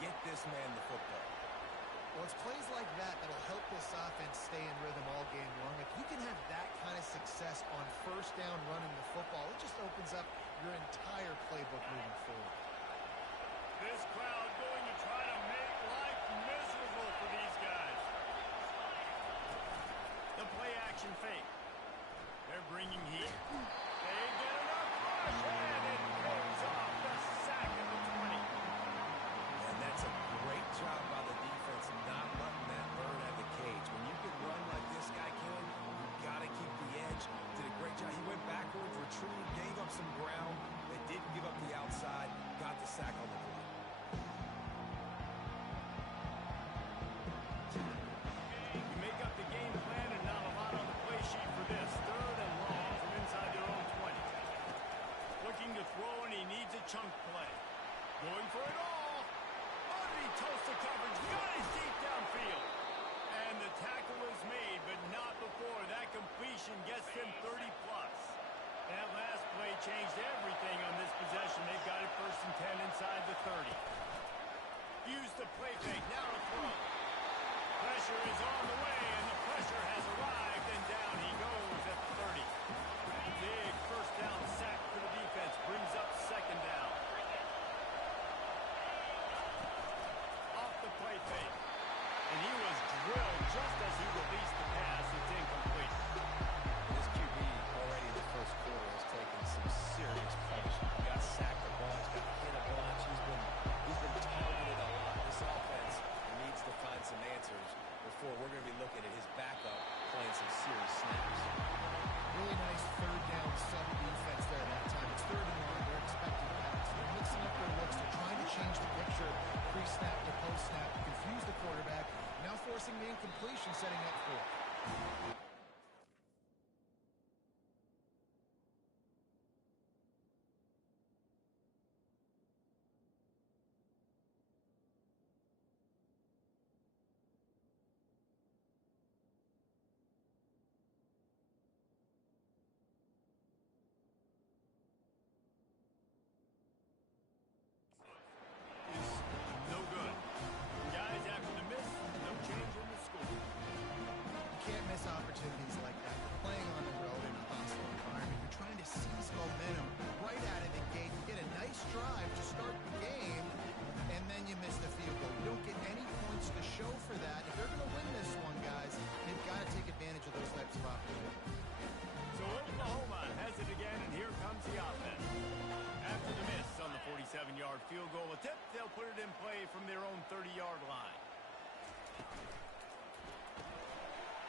get this man the football. Well, it's plays like that that'll help this offense stay in rhythm all game long. If you can have that kind of success on first down running the football, it just opens up your entire playbook moving forward. This crowd going to try to make life miserable for these guys. The play action fake. They're bringing heat. They get enough rush, and it goes off the sack at the 20. And that's a great job by the defense not letting that bird have the cage. When you can run like this guy can, you got to keep the edge. Did a great job. He went backwards, retreated, gave up some ground. They didn't give up the outside, got the sack on the play. You make up the game plan and not a lot on the play sheet for this. 3rd and long from inside their own 20. Looking to throw, and he needs a chunk play. Going for it all. He toasts the coverage, got it deep downfield. And the tackle is made, but not before that completion gets them 30-plus. That last play changed everything on this possession. They've got it 1st and 10 inside the 30. Use the play fake, now to throw. Pressure is on the way, and the pressure has arrived, and down he goes at the 30. Big first down sack for the defense, brings up 2nd down. Play fake. And he was drilled just as he released the pass. It's incomplete. This QB already in the first quarter has taken some serious punishment. He got sacked a bunch, got hit a bunch. He's been targeted a lot. This offense needs to find some answers before we're going to be looking at his backup playing some serious snaps. Really nice 3rd down sub-defense there that time. It's 3rd and long. They're expecting that. So they're mixing up their looks. They're trying to change the picture pre-snap to post-snap to confuse the quarterback. Now forcing the incompletion, setting up for it. Opportunities like that. You're playing on the road in a hostile environment. You're trying to seize momentum right out of the gate. You get a nice drive to start the game, and then you miss the field goal. You don't get any points to show for that. If they're going to win this one, guys, they've got to take advantage of those types of opportunities. So Oklahoma has it again, and here comes the offense. After the miss on the 47-yard field goal attempt, they'll put it in play from their own 30-yard line.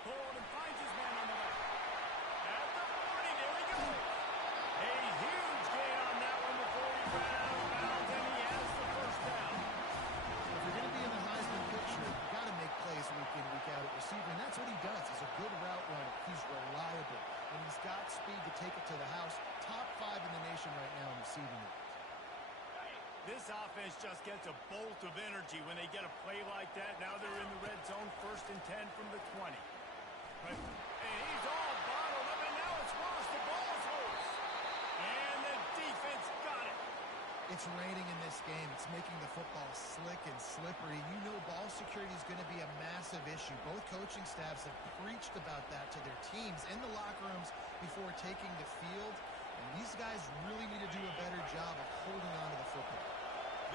Hold and finds his man on the left. At the 40, there we go. A huge gain on that one before he ran out of bounds, and he has the 1st down. If you're going to be in the Heisman picture, you've got to make plays week in, week out at receiver, and that's what he does. He's a good route runner. He's reliable, and he's got speed to take it to the house. Top 5 in the nation right now in receiving it. This offense just gets a bolt of energy when they get a play like that. Now they're in the red zone, 1st and 10 from the 20. And he's all bottled up, and now it's Ross. The ball's loose. And the defense got it. It's raining in this game. It's making the football slick and slippery. You know ball security is going to be a massive issue. Both coaching staffs have preached about that to their teams in the locker rooms before taking the field. And these guys really need to do a better job of holding on to the football.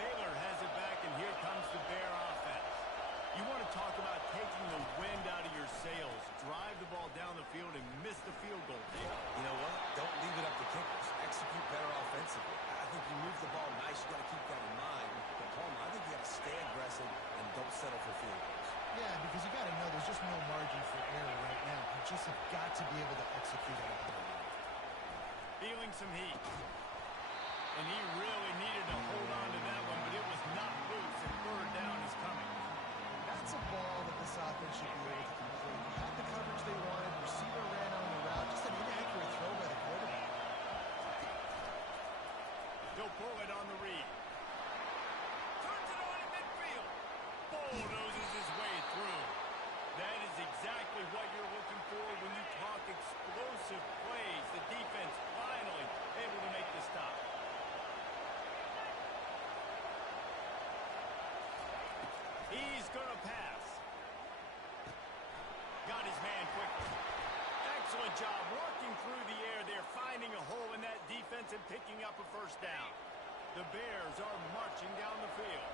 Baylor has it back, and here comes the Bear offense. You want to talk about taking the wind out of your sails. Drive the ball down the field and miss the field goal. You know what? Don't leave it up to kickers. Execute better offensively. I think you move the ball nice. You got to keep that in mind. But Palmer, I think you got to stay aggressive and don't settle for field goals. Yeah, because you got to know there's just no margin for error right now. You just have got to be able to execute at a high level. Feeling some heat. And he really needed to hold on to that one, but it was not loose, and 3rd down is coming. That's a ball that this offense should be able to complete. Had the coverage they wanted. Receiver ran on the route. Just an inaccurate throw by the quarterback. He'll pull it on the read. Turns it on in midfield. Bulldozes his way through. That is exactly what you're looking for when you talk explosive plays. The defense finally able to make the stop. going to pass. Got his man quickly. Excellent job working through the air there, finding a hole in that defense and picking up a first down. The Bears are marching down the field.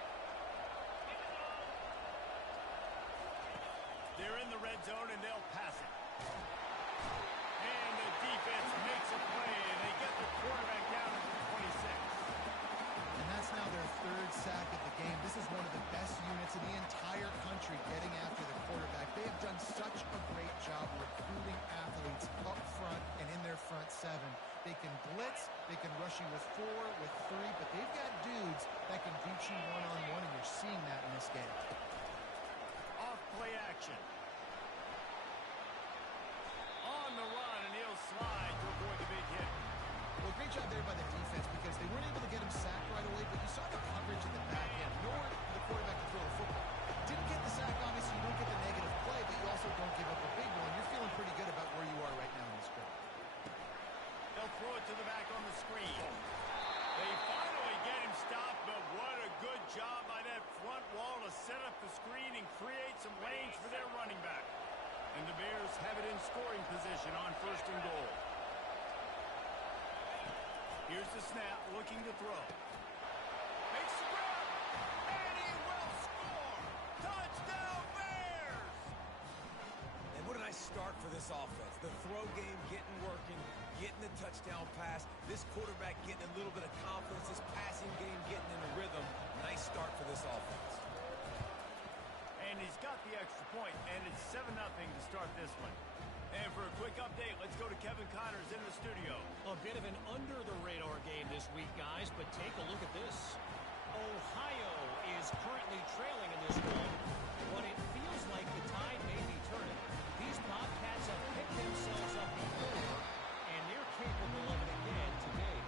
They're in the red zone, and they'll pass it. And the defense makes a play, and they get the quarterback down to the 26. And that's now their third sack of the game. This is one of the best units in the entire country getting after the quarterback. They have done such a great job recruiting athletes up front and in their front seven. They can blitz, they can rush you with 4, with 3, but they've got dudes that can beat you one-on-one, and you're seeing that in this game. Off play action. On the run, and he'll slide to avoid the big hit. Well, great job there by the defense because they weren't able to get him sacked right away, but you saw the coverage in the back end, nor the quarterback to throw the football. Didn't get the sack, obviously you don't get the negative play, but you also don't give up a big one. You're feeling pretty good about where you are right now in this drive. They'll throw it to the back on the screen. They finally get him stopped, but what a good job by that front wall to set up the screen and create some lanes for their running back. And the Bears have it in scoring position on 1st and goal. Here's the snap, looking to throw. Makes the grab, and he will score! Touchdown, Bears! And what a nice start for this offense. The throw game getting working, getting the touchdown pass. This quarterback getting a little bit of confidence. This passing game getting in a rhythm. Nice start for this offense. And he's got the extra point, and it's 7-0 to start this one. And for a quick update, let's go to Kevin Connors in the studio. A bit of an under-the-radar game this week, guys, but take a look at this. Ohio is currently trailing in this one, but it feels like the tide may be turning. These Bobcats have picked themselves up before, and they're capable of it again today.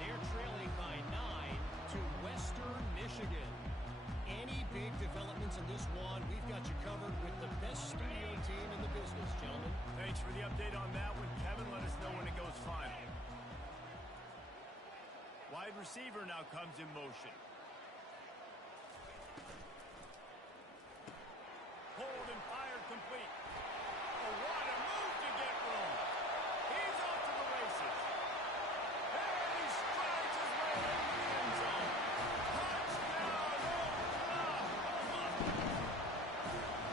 They're trailing by 9 to Western Michigan. Any big developments in this one, we've got you covered with the best studio team in the business, gentlemen. Thanks for the update on that one, Kevin. Let us know when it goes final. Wide receiver now comes in motion. Hold and fired complete. Oh, what a move to get room. He's off to the races. And he strides his way into the end zone. Touchdown, Oklahoma!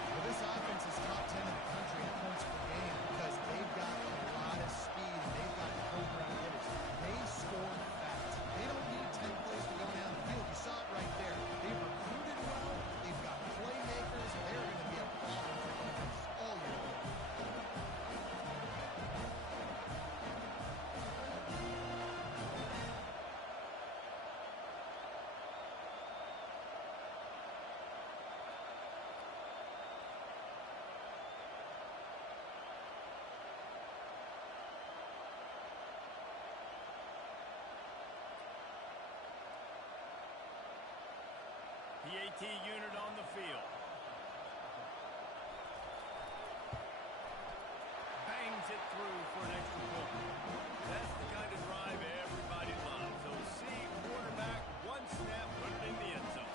Well, this offense is top 10 in the country in points per game because they've got a lot of speed and they've got home-run hitters. They score fast. They don't need 10 plays to go down the field. You saw it right there. They've recruited well. They've got playmakers. They're going to be a problem for defense all year long. The AT unit on the field. Bangs it through for an extra point. That's the kind of drive everybody loves. So see quarterback, one snap, put it in the end zone.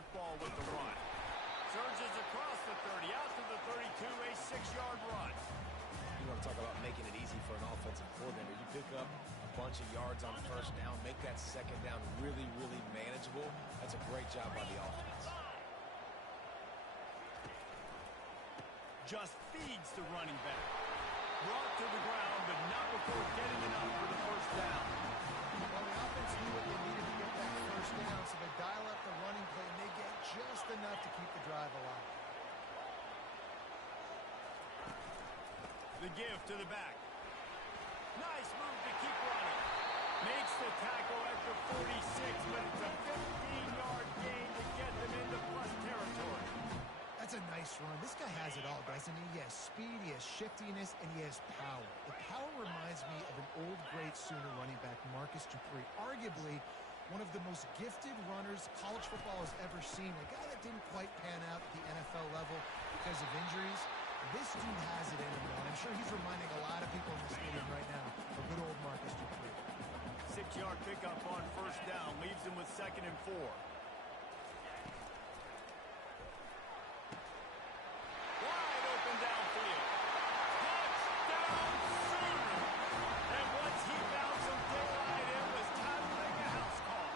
football with the run. Surges across the 30, out to the 32, a 6-yard run. You want to talk about making it easy for an offensive coordinator. You pick up a bunch of yards on first down, make that second down really, really manageable. That's a great job by the offense. Just feeds the running back. Brought to the ground, but not before getting enough for the first down. Well, the offense knew what they needed to get that first down, so they dial up the running play, and they get just enough to keep the drive alive. The give to the back. Nice move to keep running. Makes the tackle at the 46, but it's a 15-yard gain to get them into plus territory. That's a nice run. This guy has it all, doesn't he? He has speed, he has shiftiness, and he has power. The power reminds me of an old great Sooner running back, Marcus Dupree. Arguably one of the most gifted runners college football has ever seen. A guy that didn't quite pan out at the NFL level because of injuries. This dude has it in him, and I'm sure he's reminding a lot of people in this stadium right now of good old Marcus Dupree. 6-yard pickup on first down leaves him with 2nd and 4. Wide open downfield. Touchdown Sooner! And once he found some daylight, it was time to make a house call.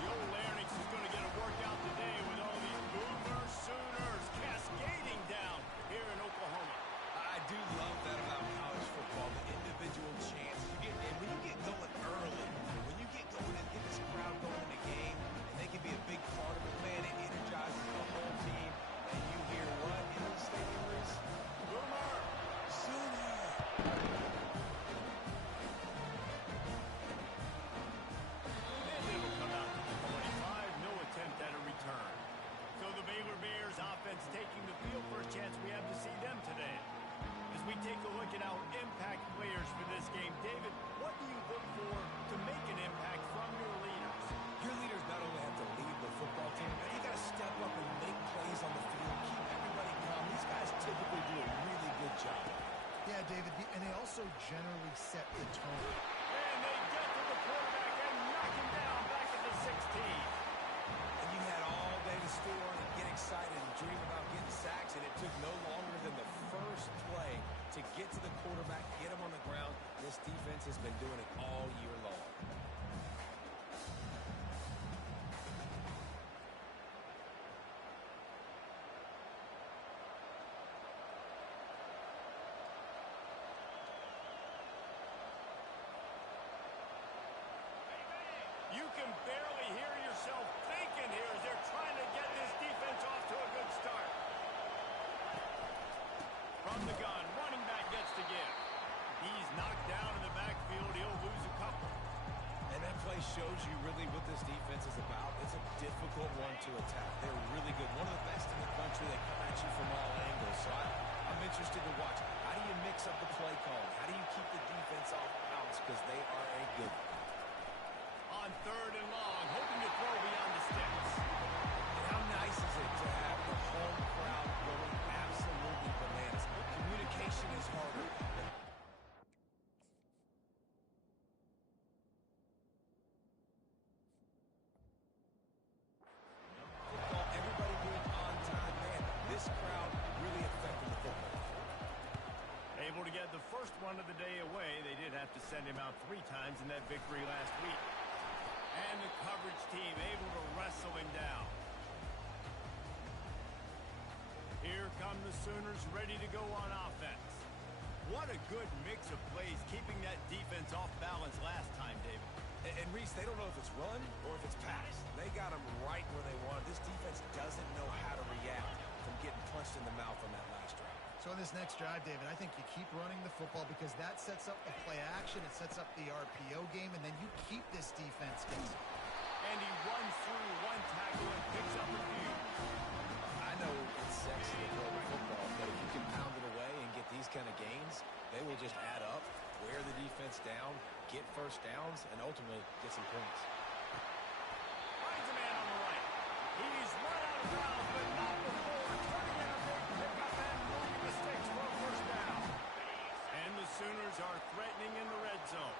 The old Larynx is going to get a workout today with all these Boomer Sooners cascading down here in Oklahoma. I do love that about college football, the individual chance you get. And when you get going early, when you get going and get this crowd going in the game, and they can be a big part of it, man, it energizes the whole team. And you hear what in the stadium is? Boomer! Sooner! And it'll come out to the 25. No attempt at a return. So the Baylor Bears offense taking the field. First chance we have to see them today. As we take a look at our impact players for this game, David, what do you look for to make an impact from your leaders? Your leaders not only have to lead the football team, but they got to step up and make plays on the field, keep everybody calm. These guys typically do a really good job. Yeah, David, and they also generally set the tone. And they get to the quarterback and knock him down back at the 16. And you had all day to score and get excited and dream about getting sacks, and it took no longer than the first play to get to the quarterback, get him on the ground. This defense has been doing it all year long. You can barely hear yourself thinking here as they're trying to get this defense off to a good start. From the gun, running back gets to give. He's knocked down in the backfield. He'll lose a couple. And that play shows you really what this defense is about. It's a difficult one to attack. They're really good. One of the best in the country. They come at you from all angles. So I'm interested to watch. How do you mix up the play calling? How do you keep the defense off balance? Because they are a good one. On 3rd and long, hoping to throw beyond the sticks. And how nice is it to have the home crowd going absolutely bananas? Communication is harder. Football, everybody being on time, man. This crowd really affecting the football. Able to get the first one of the day away. They did have to send him out 3 times in that victory last week. And the coverage team able to wrestle him down. Here come the Sooners ready to go on offense. What a good mix of plays, keeping that defense off balance last time, David. And Reese, they don't know if it's run or if it's pass. They got them right where they want. This defense doesn't know how to react from getting punched in the mouth on that last drive. So in this next drive, David, I think you keep running the football because that sets up the play action, it sets up the RPO game, and then you keep this defense guessing. And he runs through one tackle and picks up a few. I know it's sexy to throw the football, but if you can pound it away and get these kind of gains, they will just add up, wear the defense down, get first downs, and ultimately get some points. Finds a man on the right. He's run out of bounds, but not before turning in a big pickup and moving the sticks for a first down. And the Sooners are threatening in the red zone.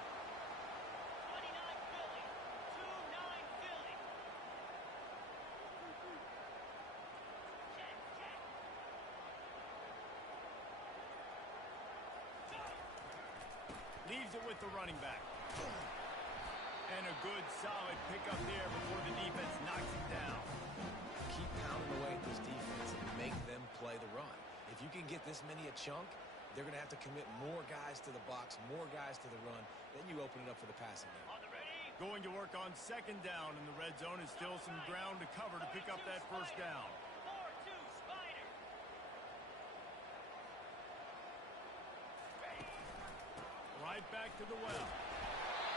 leaves it with the running back. And a good, solid pickup there before the defense knocks it down. Keep pounding away at this defense and make them play the run. If you can get this many a chunk, they're going to have to commit more guys to the box, more guys to the run. Then you open it up for the passing game. Going to work on second down in the red zone, and still some ground to cover to pick up that first down. Right back to the well.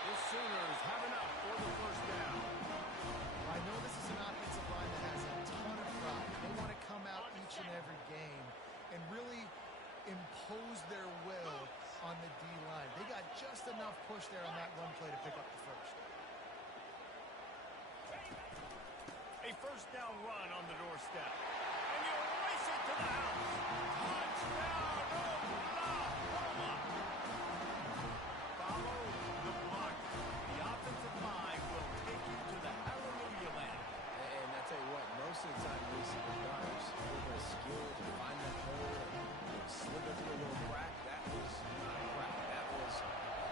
The Sooners have enough for the first down. I know this is an offensive line that has a ton of pride. They want to come out each and every game and really impose their will on the D-line. They got just enough push there on that run play to pick up the first. A first down run on the doorstep. And you race it to the house. Touchdown, Oklahoma! Follow the block. The offensive line will take you to the hallelujah land. And I tell you what, most of the time, Reese, it requires a little bit of skill to find that hole and slip it through a little crack. That was not a crack. That was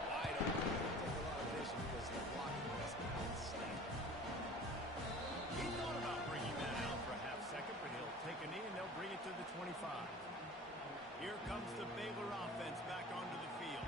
wide open. It didn't take a lot of vision because the blocking was outstanding. He thought about bringing that out for a half second, but he'll take a knee and they'll bring it to the 25. Here comes the Baylor offense back onto the field.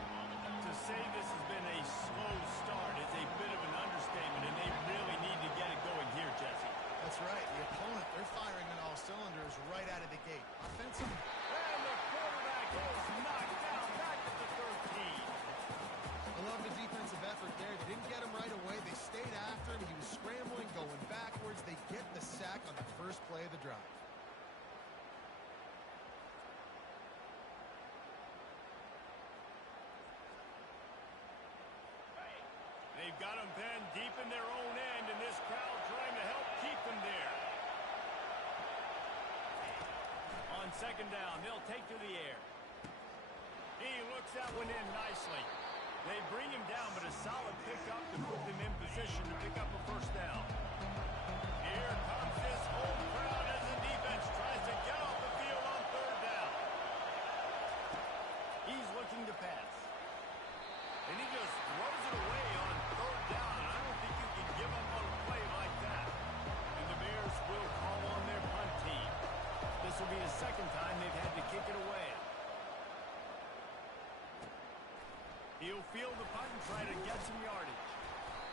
To say this has been a slow start is a bit of an understatement, and they really need to get it going here, Jesse. That's right. The opponent, they're firing on all cylinders right out of the gate. Offensive. And the quarterback is knocked down back at the 13. I love the defensive effort there. They didn't get him right away. They stayed after him. He was scrambling, going backwards. They get the sack on the first play of the drive. They've got them pinned deep in their own end, and this crowd trying to help keep them there. On second down, they'll take to the air. He looks that one in nicely. They bring him down, but a solid pickup to put them in position to pick up a first down. Here comes this home crowd as the defense tries to get off the field on third down. He's looking to pass. And he just throws it away on third down. I don't think you can give up on a play like that. And the Bears will call on their punt team. This will be the second time they've had to kick it away. He'll field the punt and try to get some yardage.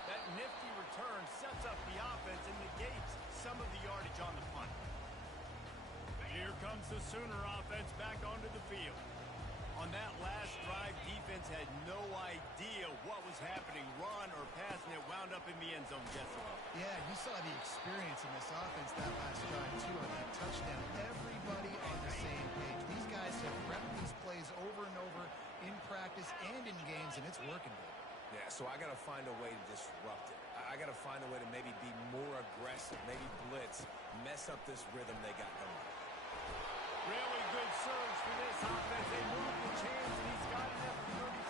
That nifty return sets up the offense and negates some of the yardage on the punt. Here comes the Sooner offense back onto the field. On that last drive, defense had no idea what was happening, run or pass, and it wound up in the end zone, Jesse. Yeah, you saw the experience in this offense that last drive, too, on that touchdown. Everybody on the same page. These guys have repped these plays over and over in practice and in games, and it's working. Yeah, so I got to find a way to disrupt it. I got to find a way to maybe be more aggressive, maybe blitz, mess up this rhythm they got going. Really good surge for this offense. They move the chains, and he's got it at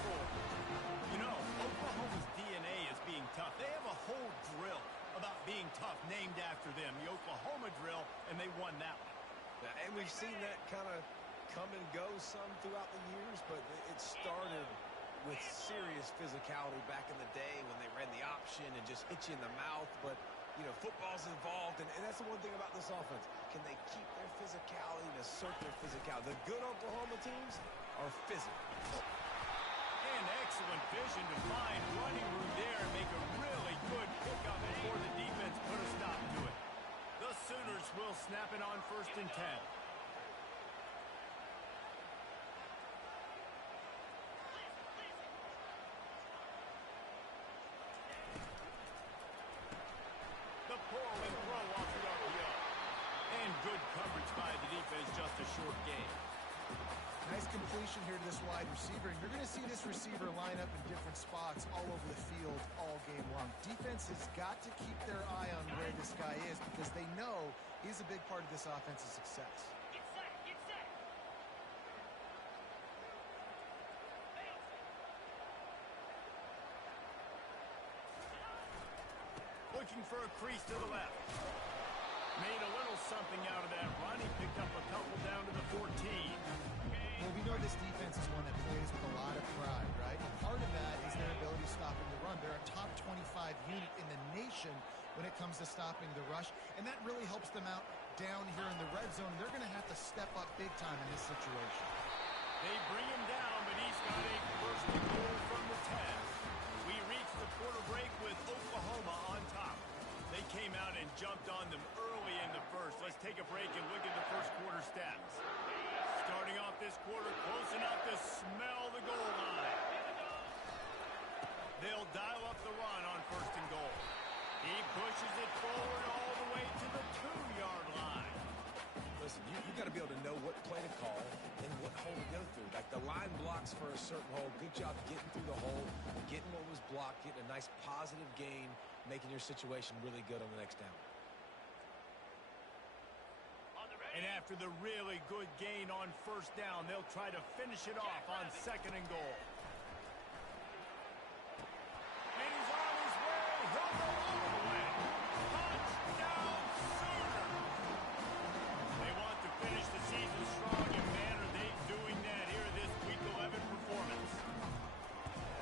34. You know, Oklahoma's DNA is being tough. They have a whole drill about being tough named after them, the Oklahoma drill, and they won that one. Yeah, and we've seen that kind of come and go some throughout the years, but it started with serious physicality back in the day when they ran the option and just hit you in the mouth. But, you know, football's involved, and that's the one thing about this offense. Can they keep their physicality and assert their physicality? The good Oklahoma teams are physical. And excellent vision to find running room there and make a really good pickup before the defense put a stop to it. The Sooners will snap it on 1st and 10. The pull and throw off the RPO. And good coverage by the defense, just a short game. Nice completion here to this wide receiver. And you're going to see this receiver line up in different spots all over the field all game long. Defense has got to keep their eye on where this guy is because they know he's a big part of this offense's success. Get set, get set. Looking for a crease to the left. Made a little something out of that run. He picked up a couple down to the 14. Well, we know this defense is one that plays with a lot of pride, right? And part of that comes to stopping the rush, and that really helps them out down here in the red zone. They're going to have to step up big time in this situation. They bring him down, but he's got a first and goal from the 10. We reach the quarter break with Oklahoma on top. They came out and jumped on them early in the first. Let's take a break and look at the first quarter stats. Starting off this quarter, close enough to smell the goal line. They'll dial up the run on first and goal. He pushes it forward all the way to the 2-yard line. Listen, you got to be able to know what play to call and what hole to go through. Like the line blocks for a certain hole. Good job getting through the hole, getting what was blocked, getting a nice positive gain, making your situation really good on the next down. And after the really good gain on first down, they'll try to finish it off on second and goal. And he's on his way. He'll go all the way. Touchdown, Sooner! They want to finish the season strong, and man, are they doing that here this Week 11 performance.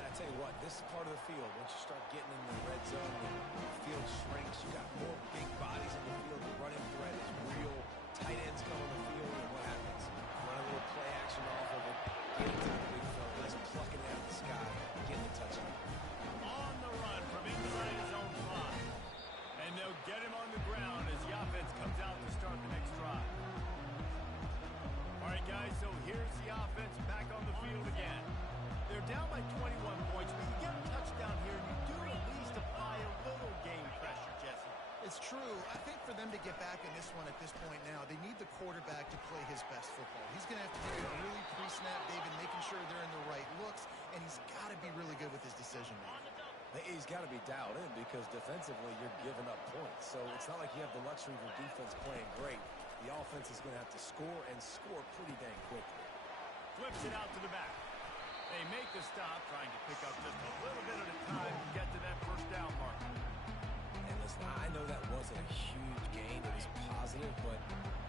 And I tell you what, this is part of the field. Once you start getting in the red zone, the field shrinks. You got more big bodies in the field. The running threat is real. Tight ends come on the field, and what happens? Run a little play action off of it, get it to the big throw, nice plucking it out of the sky, get the touchdown. On the run from inside his own 5. And they'll get him on the ground as the offense comes out to start the next drive. All right, guys, so here's the offense back on the field again. They're down by 21 points, but you get a touchdown here, and you do at least apply a little game pressure, Jesse. It's true. I think for them to get back in this one at this point now, they need the quarterback to play his best football. He's going to have to be really pre-snap, David, making sure they're in the right looks, and he's got to be really good with his decision-making. He's got to be dialed in because defensively you're giving up points. So it's not like you have the luxury of your defense playing great. The offense is going to have to score and score pretty dang quickly. Flips it out to the back. They make the stop, trying to pick up just a little bit at a time to get to that first down marker. And listen, I know that wasn't a huge gain. It was positive, but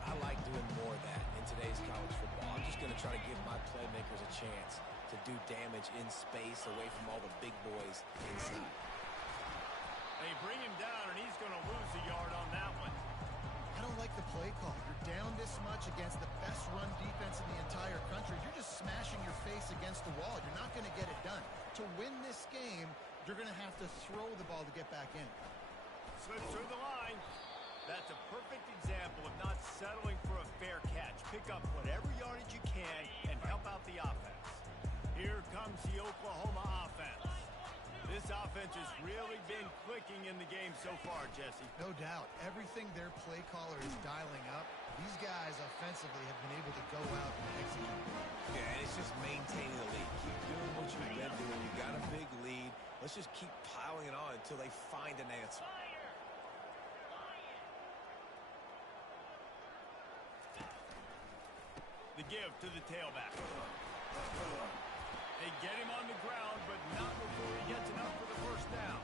I like doing more of that in today's college football. I'm just going to try to give my playmakers a chance to do damage in space away from all the big boys inside. They bring him down, and he's going to lose a yard on that one. I don't like the play call. You're down this much against the best run defense in the entire country. You're just smashing your face against the wall. You're not going to get it done. To win this game, you're going to have to throw the ball to get back in. Slips through the line. That's a perfect example of not settling for a fair catch. Pick up whatever yardage you can and help out the offense. Here comes the Oklahoma offense. This offense has really been clicking in the game so far, Jesse. No doubt. Everything their play caller is dialing up, these guys offensively have been able to go out and execute. Yeah, and it's just maintaining the lead. Keep doing what you've been doing. You got a big lead. Let's just keep piling it on until they find an answer. The give to the tailback. They get him on the ground, but not before he gets enough for the first down.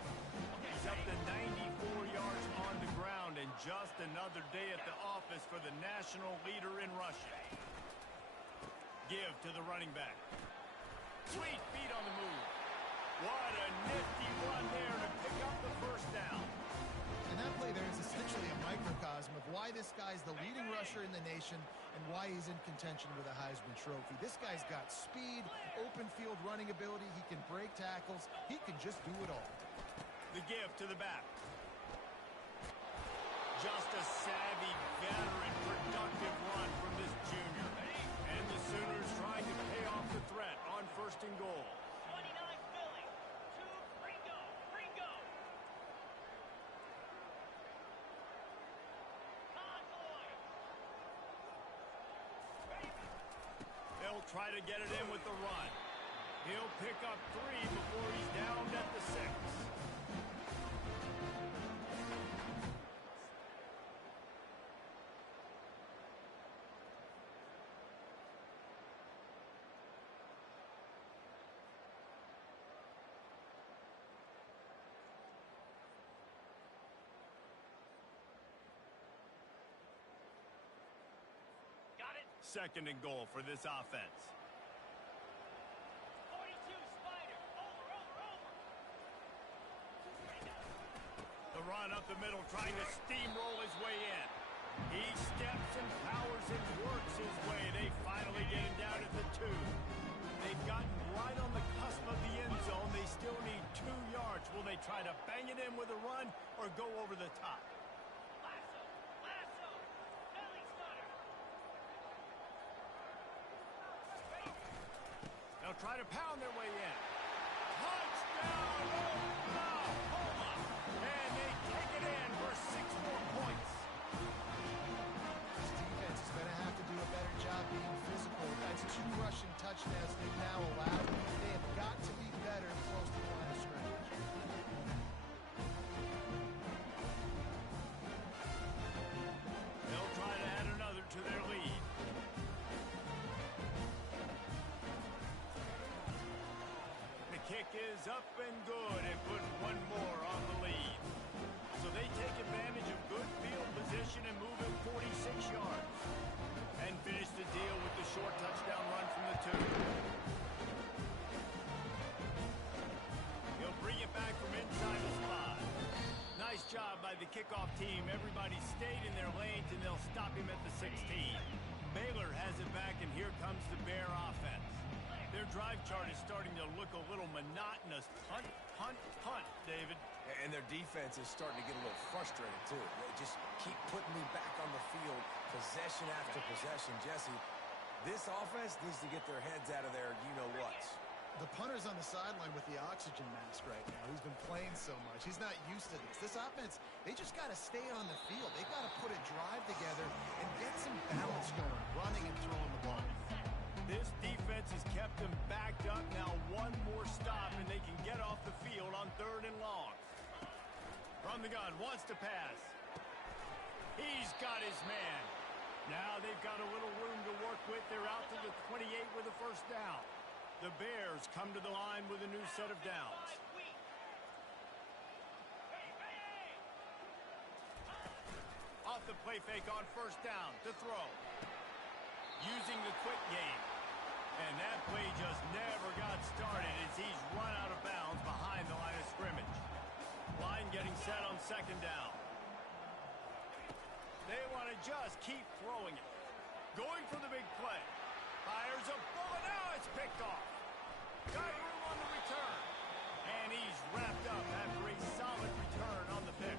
He's up to 94 yards on the ground, and just another day at the office for the national leader in rushing. Give to the running back. Sweet feet on the move. What a nifty run there to pick up the first down. And that play there is essentially a microcosm of why this guy's the leading rusher in the nation and why he's in contention with a Heisman Trophy. This guy's got speed, open field running ability. He can break tackles. He can just do it all. The give to the back. Just a savvy, veteran, productive run from this junior. And the Sooners trying to pay off the threat on first and goal. 29 Philly, 2 Ringo. Convoy. They'll try to get it in with the run. He'll pick up 3 before he's down at the 6. Got it. Second and goal for this offense. 42 Spider. Over. The run run up the middle, trying to steamroll his way in. He steps and powers and works his way. They finally get him down at the 2. They've gotten right on the cusp of the end zone. They still need 2 yards. Will they try to bang it in with a run or go over the top? Lasso, belly stutter. They'll try to pound their way in. Touchdown, Oklahoma! And they take it in for 6 more points. This defense is going to have to do a better job being physical. That's 2 rushing touchdowns they've now allowed. They have got to be better close to the line of scrimmage. They'll try to add another to their lead. The kick is up and good and put 1 more on the lead. So they take advantage of good field position and move it 46 yards. And finish the deal with the short touchdown run from the 2. He'll bring it back from inside the spot. Nice job by the kickoff team. Everybody stayed in their lanes, and they'll stop him at the 16. Baylor has it back, and here comes the Bear offense. Their drive chart is starting to look a little monotonous. Punt, punt, punt, David. And their defense is starting to get a little frustrated, too. They just keep putting me back on the field, possession after possession. Jesse, this offense needs to get their heads out of their you-know-whats. The punter's on the sideline with the oxygen mask right now. He's been playing so much. He's not used to this. This offense, they just got to stay on the field. They've got to put a drive together and get some balance going, running and throwing the ball. This defense has kept them backed up. Now 1 more stop, and they can get off the field on 3rd and long. From the gun, wants to pass. He's got his man. Now they've got a little room to work with. They're out to the 28 with a 1st down. The Bears come to the line with a new set of downs. Off the play fake on 1st down to throw. Using the quick game. And that play just never got started as he's run out of bounds behind the line of scrimmage. Line getting set on 2nd down. They want to just keep throwing it. Going for the big play. Fires a bullet. Now it's picked off. Got room on the return. And he's wrapped up after a solid return on the pick.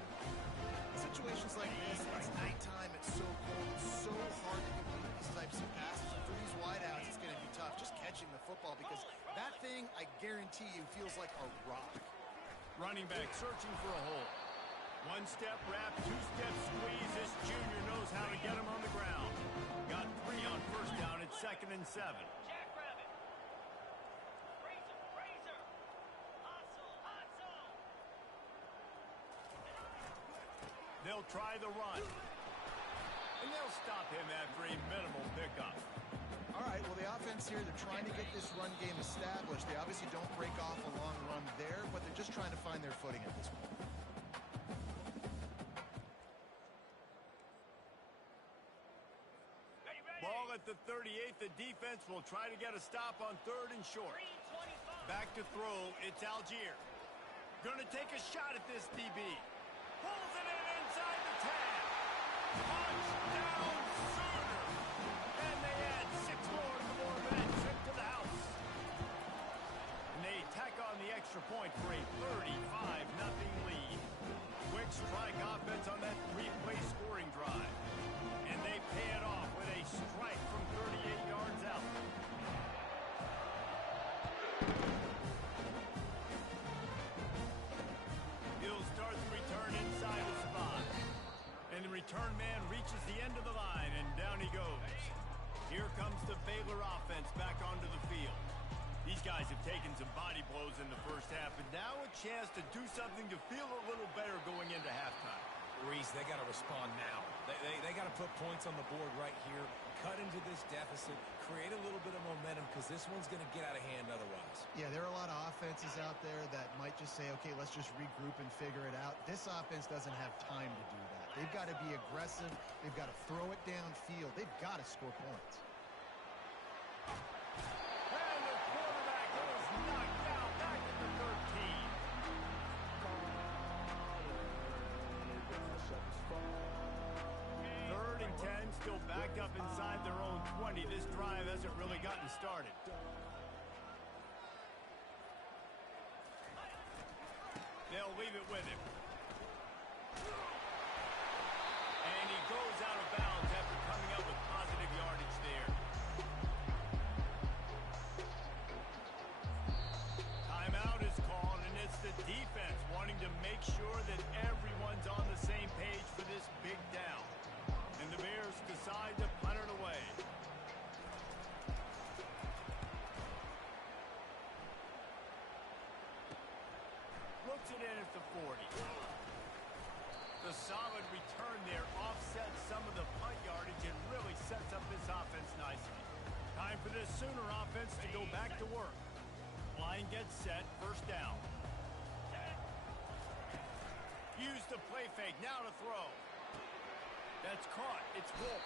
Situations like this, it's nighttime, it's so cold, it's so hard to complete these types of passes. And for these wideouts, it's going to be tough just catching the football because that thing, I guarantee you, feels like a rock. Running back searching for a hole. 1-step wrap, 2-step squeeze. This junior knows how to get him on the ground. Got 3 on 1st down at 2nd and 7. Jackrabbit. Razor. Hot zone. They'll try the run. And they'll stop him after a minimal pickup. All right, well, the offense here, they're trying to get this run game established. They obviously don't break off a long run there, but they're just trying to find their footing at this point. Ball at the 38. The defense will try to get a stop on 3rd and short. Back to throw. It's Algier. Going to take a shot at this DB. Pulls it in inside the 10. Touchdown, Sooner. And they add 6 more to the board with that trip to the house. And they tack on the extra point for a 35-0 lead. Quick strike offense on that 3-play scoring drive. And they pay it off with a strike from 38 yards out. He'll start the return inside the spot. And the return man reaches the end of the line, and down he goes. Here comes the Baylor offense back onto the field. These guys have taken some body blows in the 1st half, and now a chance to do something to feel a little better going into halftime. Reese, they got to respond now. They got to put points on the board right here, cut into this deficit, create a little bit of momentum because this one's going to get out of hand otherwise. Yeah, there are a lot of offenses out there that might just say, okay, let's just regroup and figure it out. This offense doesn't have time to do that. They've got to be aggressive. They've got to throw it downfield. They've got to score points. And the quarterback is knocked out back at the 13. backed up inside their own 20. This drive hasn't really gotten started. They'll leave it with him. And he goes out of bounds after coming up with positive yardage there. Timeout is called, and it's the defense wanting to make sure that everyone's on the same page for this big down. And the Bears decide to punt it away. Looks it in at the 40. The solid return there offsets some of the punt yardage and really sets up this offense nicely. Time for this Sooner offense to go back to work. Line gets set, first down. Use the play fake, now to throw. That's caught, it's Wolf.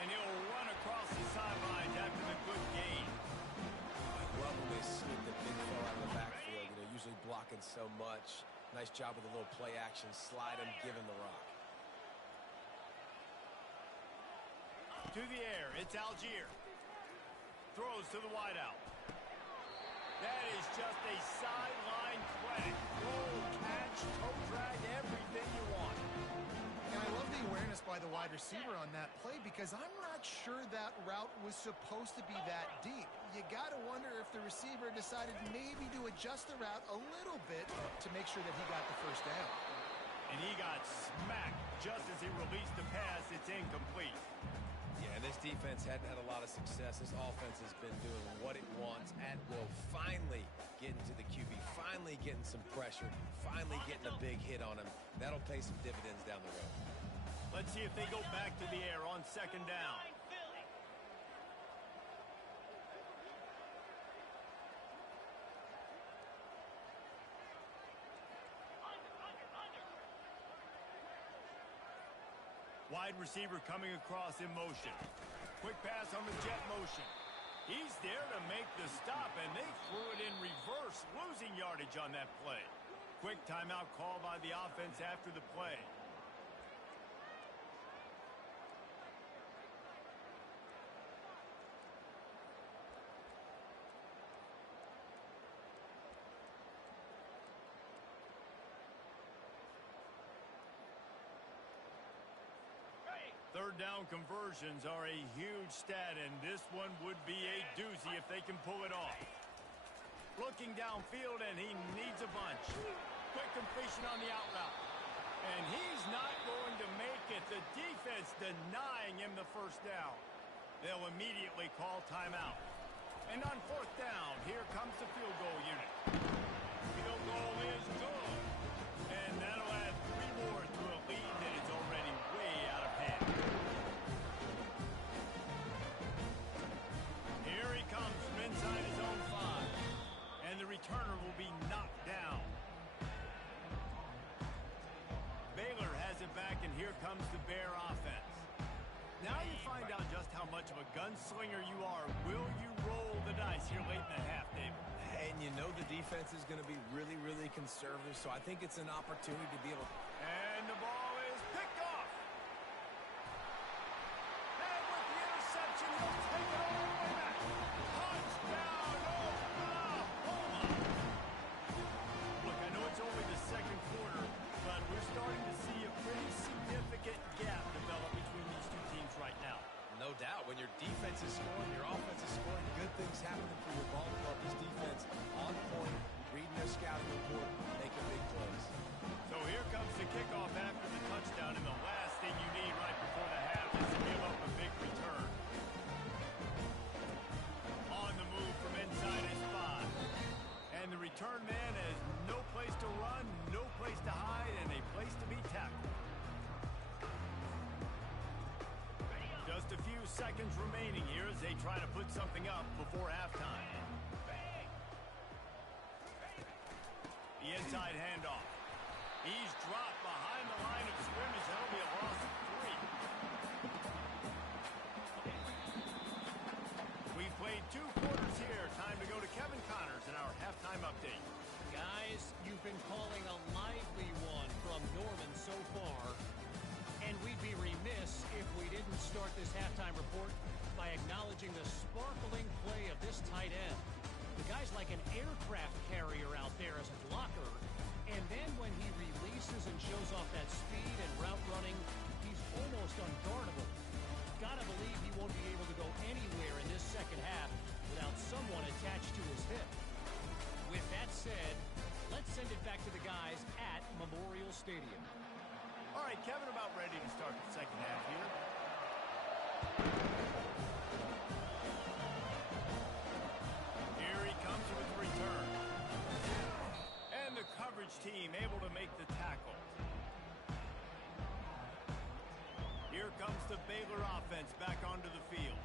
And he'll run across the sidelines after the good gain. I love when they sneak the big throw out of the backfield. You know, usually blocking so much. Nice job with a little play action. Slide him, give him the rock. To the air, it's Algier. Throws to the wideout. That is just a sideline credit. Roll, catch, toe drag, everything you want. And I love the awareness by the wide receiver on that play because I'm not sure that route was supposed to be that deep. You got to wonder if the receiver decided maybe to adjust the route a little bit to make sure that he got the first down. And he got smacked just as he released the pass. It's incomplete. Yeah, and this defense hadn't had a lot of success. This offense has been doing what it wants at will. Finally getting to the QB. Finally getting some pressure. Finally getting a big hit on him. That'll pay some dividends down the road. Let's see if they go back to the air on second down. Wide receiver coming across in motion. Quick pass on the jet motion. He's there to make the stop, and they threw it in reverse, losing yardage on that play. Quick timeout call by the offense after the play. Third down conversions are a huge stat, and this one would be a doozy if they can pull it off. Looking downfield, and he needs a bunch. Quick completion on the out route. And he's not going to make it. The defense denying him the first down. They'll immediately call timeout. And on fourth down, here comes the field goal unit. Field goal is good. And that'll add 3 more to a lead that is already way out of hand. Here he comes from inside his own 5. And the returner will be knocked down. Baylor has it back, and here comes the Bear offense. Now you find out just how much of a gunslinger you are. Will you roll the dice here late in the half, David? And you know the defense is going to be really, really conservative, so I think it's an opportunity to be able to... And the ball is picked off. And with the interception, he'll take it all the way back. Touchdown, Oklahoma. Look, I know it's only the second quarter, but we're starting to see a pretty significant gap develop between these two teams right now. No doubt. When your defense is scoring, your offense is scoring, good things happening for your ball club. This defense on point, reading their scouting report, making big plays. So here comes the kickoff after the touchdown, and the last thing you need right before the half is to give up a big return. On the move from inside his 5. And the return man has no place to run, no place to hide, and a place to be tackled. Just a few seconds remaining here as they try to put something up before halftime. The inside handoff. He's dropped behind the line of scrimmage. That'll be a loss of 3. We've played 2 quarters here. Time to go to Kevin Connors in our halftime update. Guys, you've been calling a lively one from Norman so far. And we'd be remiss if we didn't start this halftime report by acknowledging the sparkling play of this tight end. The guy's like an aircraft carrier out there as a blocker. And then when he releases and shows off that speed and route running, he's almost unguardable. Gotta believe he won't be able to go anywhere in this second half without someone attached to his hip. With that said, let's send it back to the guys at Memorial Stadium. All right, Kevin, about ready to start the second half here. Here he comes with the return. And the coverage team able to make the tackle. Here comes the Baylor offense back onto the field.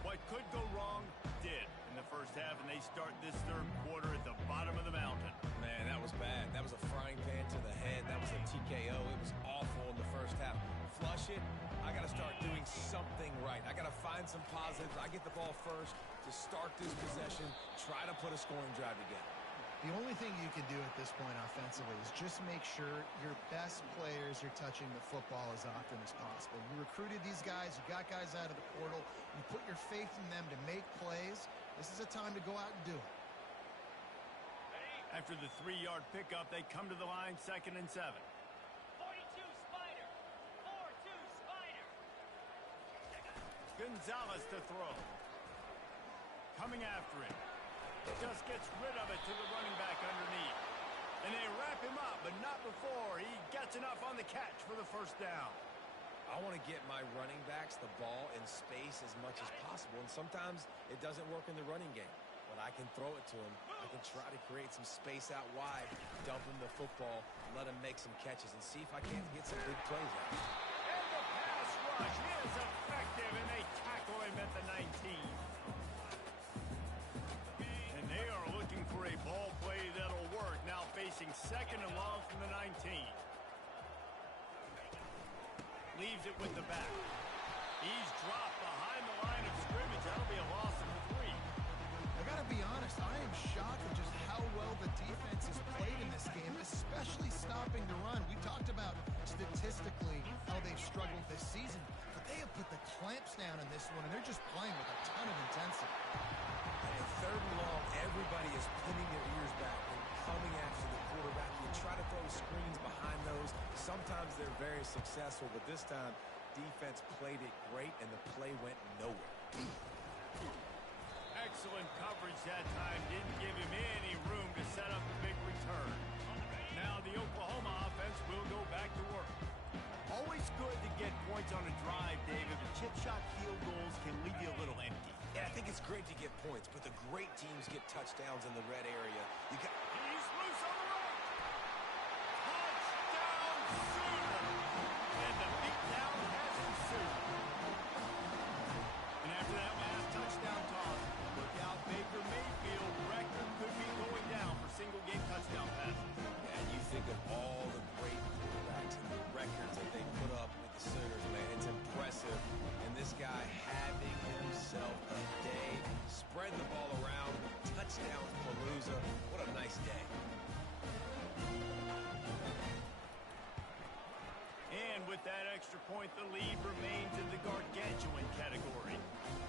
What could go wrong did in the first half, and they start this third quarter at the bottom of the mountain. Man, that was bad. That was a frying pan to the head. That was a TKO. It was awful in the first half. Flush it. I got to start doing something right. I got to find some positives. I get the ball first to start this possession, try to put a scoring drive together. The only thing you can do at this point offensively is just make sure your best players are touching the football as often as possible. You recruited these guys, you got guys out of the portal, you put your faith in them to make plays. This is a time to go out and do it. After the 3-yard pickup, they come to the line, 2nd and 7. 42 Spider. 4-2 Spider. Gonzalez to throw. Coming after it. Just gets rid of it to the running back underneath. And they wrap him up, but not before he gets enough on the catch for the first down. I want to get my running backs the ball in space as much as possible, and sometimes it doesn't work in the running game. But I can throw it to him. I can try to create some space out wide, dump him the football, let him make some catches, and see if I can't get some big plays out. And the pass rush is effective, and they tackle him at the 19. And they are looking for a ball play that'll work, now facing 2nd and long from the 19. Leaves it with the back. He's dropped behind the line of scrimmage. That'll be a loss of 3. I got to be honest, I am shocked at just how well the defense has played in this game, especially stopping the run. We talked about statistically how they've struggled this season, but they have put the clamps down in this one, and they're just playing with a ton of intensity. And 3rd and long, everybody is pinning their ears back and coming after the quarterback. You try to throw screens behind those. Sometimes they're very successful, but this time, defense played it great, and the play went nowhere. Excellent coverage that time. Didn't give him any room to set up a big return. Now the Oklahoma offense will go back to work. Always good to get points on a drive, David, but chip shot field goals can leave you a little empty. Yeah, I think it's great to get points, but the great teams get touchdowns in the red area. He's loose on the right. Touchdown, Sooner. And the beatdown has ensued. And after that last touchdown toss, look out, Baker Mayfield record could be going down for single-game touchdown passes. And you think of all the great quarterbacks and the records that they put up with the Sooners, man. It's impressive. And this guy having himself a day. Spread the ball around. Touchdown, Palooza. What a nice day. And with that extra point, the lead remains in the gargantuan category.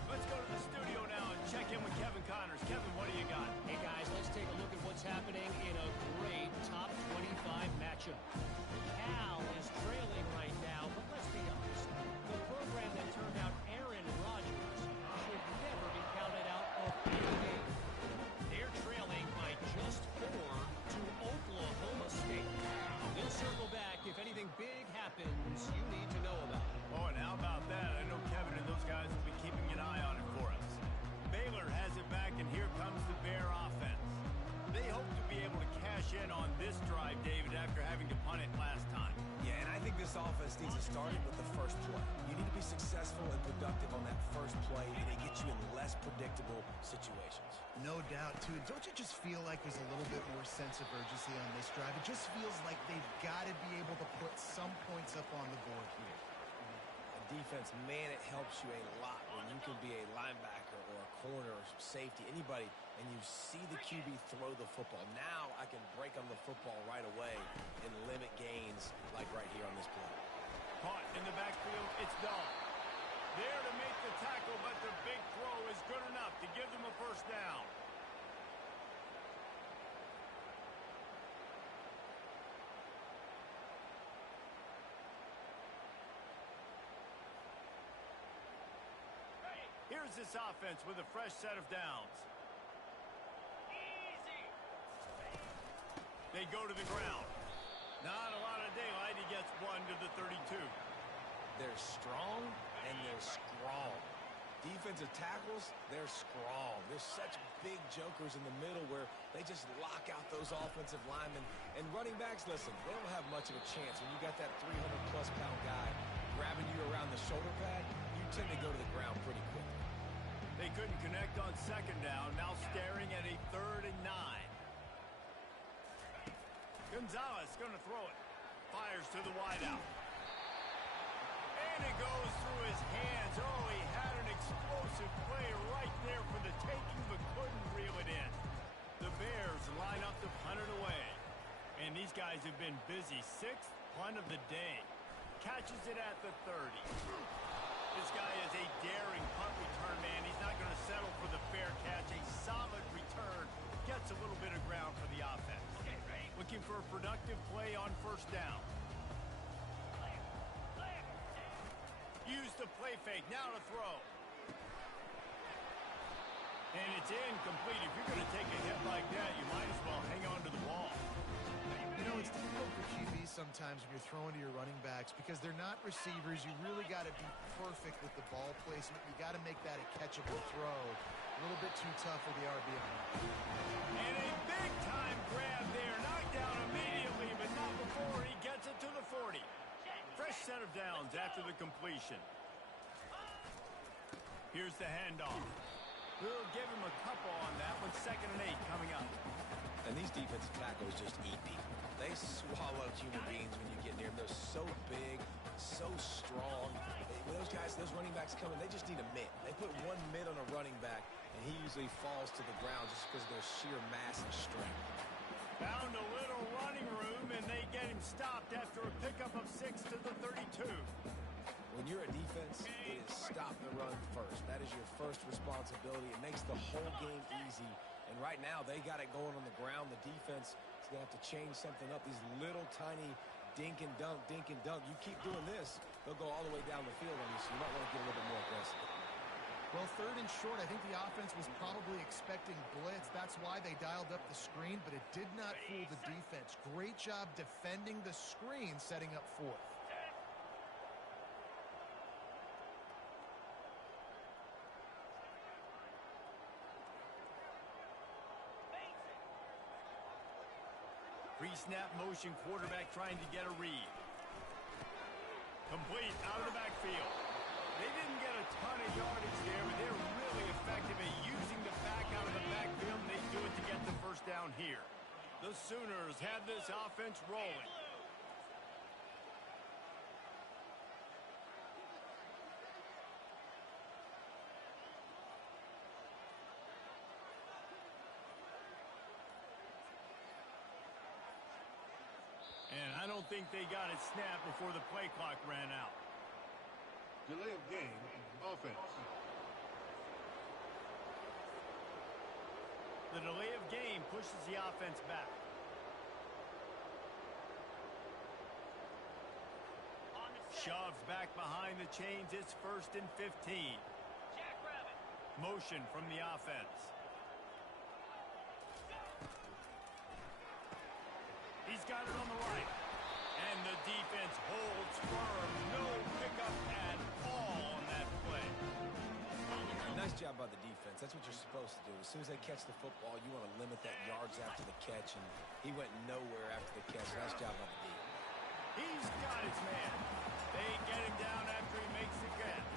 Let's go to the studio now and check in with Kevin Connors. Kevin, what do you got? Hey, guys, let's take a look at what's happening in a great top 25 matchup. Cal is trailing right now, but let's be honest. The program that turned out Aaron Rodgers should never be counted out of any game. They're trailing by just 4 to Oklahoma State. We'll circle back if anything big happens you need to know about. Oh, and how about that? I know Kevin and those guys will be keeping an eye on it for us. Baylor has it back, and here comes the Bear offense. They hope to be able to cash in on this drive, David, after having to punt it last time. Yeah, and I think this offense needs to start it with the first play. You need to be successful and productive on that first play, and it gets you in less predictable situations. No doubt, too. Don't you just feel like there's a little bit more sense of urgency on this drive? It just feels like they've got to be able to put some points up on the board here. Defense, man, it helps you a lot when you can be a linebacker or a corner or safety, anybody, and you see the QB throw the football. Now I can break on the football right away and limit gains like right here on this play. Caught in the backfield, it's Dahl. There to make the tackle, but the big throw is good enough to give them a first down. Here's this offense with a fresh set of downs. Easy. They go to the ground. Not a lot of daylight. He gets one to the 32. They're strong and they're strong. Defensive tackles, they're strong. There's such big jokers in the middle where they just lock out those offensive linemen. And running backs, listen, they don't have much of a chance. When you got that 300-plus pound guy grabbing you around the shoulder pad, you tend to go to the ground pretty quickly. They couldn't connect on second down. Now staring at a 3rd and 9. Gonzalez going to throw it. Fires to the wideout. And it goes through his hands. Oh, he had an explosive play right there for the taking, but couldn't reel it in. The Bears line up to punt it away. And these guys have been busy. 6th punt of the day. Catches it at the 30. This guy is a daring punt return man. He's not going to settle for the fair catch. A solid return. Gets a little bit of ground for the offense. Okay, ready? Looking for a productive play on first down. Use the play fake. Now to throw. And it's incomplete. If you're going to take a hit like that, you might as well hang on to the ball. You know, it's difficult for QBs sometimes when you're throwing to your running backs because they're not receivers. You really got to be perfect with the ball placement. You got to make that a catchable throw. A little bit too tough for the RB on that. And a big-time grab there. Knocked down immediately, but not before he gets it to the 40. Fresh set of downs after the completion. Here's the handoff. We'll give him a couple on that one. 2nd and 8 coming up. And these defensive tackles just eat people. They swallow human beings when you get near them. They're so big, so strong. When those guys, those running backs come in, they just need a mitt. They put one mitt on a running back, and he usually falls to the ground just because of their sheer mass and strength. Found a little running room, and they get him stopped after a pickup of 6 to the 32. When you're a defense, it is stop the run first. That is your first responsibility. It makes the whole game easy. And right now, they got it going on the ground. The defense is going to have to change something up. These little tiny dink and dunk, dink and dunk. You keep doing this, they'll go all the way down the field on you, so you might want to get a little bit more aggressive. Well, 3rd and short, I think the offense was probably expecting blitz. That's why they dialed up the screen, but it did not fool the defense. Great job defending the screen, setting up 4th. Pre-snap motion quarterback trying to get a read. Complete out of the backfield. They didn't get a ton of yardage there, but they're really effective at using the back out of the backfield, and they do it to get the first down here. The Sooners have this offense rolling. And I don't think they got it snapped before the play clock ran out. Delay of game, offense. The delay of game pushes the offense back. Shoves back behind the chains. It's 1st and 15. Jackrabbit. Motion from the offense. He's got it on the right. And the defense holds firm. No pickup at all on that play. Nice job by the defense. That's what you're supposed to do. As soon as they catch the football, you want to limit that yards after the catch, and he went nowhere after the catch. Nice job by the defense. He's got his man. They get him down after he makes the catch.